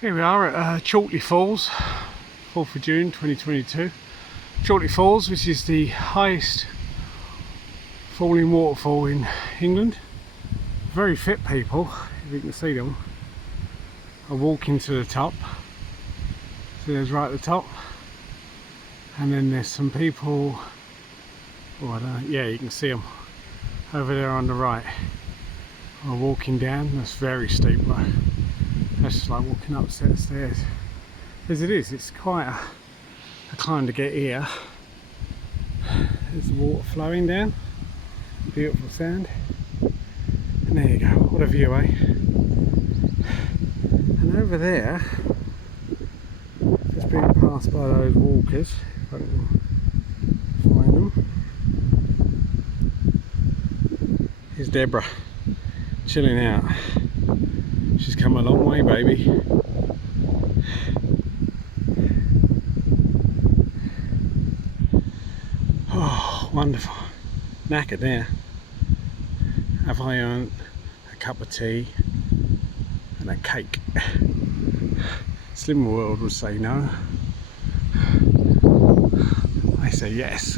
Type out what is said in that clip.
Here we are at Cautley Falls, 4th of June 2022. Cautley Falls, which is the highest falling waterfall in England. Very fit people, if you can see them, are walking to the top. So there's right at the top. And then there's some people, oh I don't know, yeah, you can see them over there on the right, are walking down. That's very steep though. That's just like walking up a set of stairs. As it is, it's quite a climb to get here. There's the water flowing down. Beautiful sand. And there you go, what a view, eh? And over there, just being passed by those walkers, if I can find them. Here's Deborah, chilling out. She's come a long way, baby. Oh, wonderful. Knackered now. Have I earned a cup of tea and a cake? Slim World would say no. I say yes.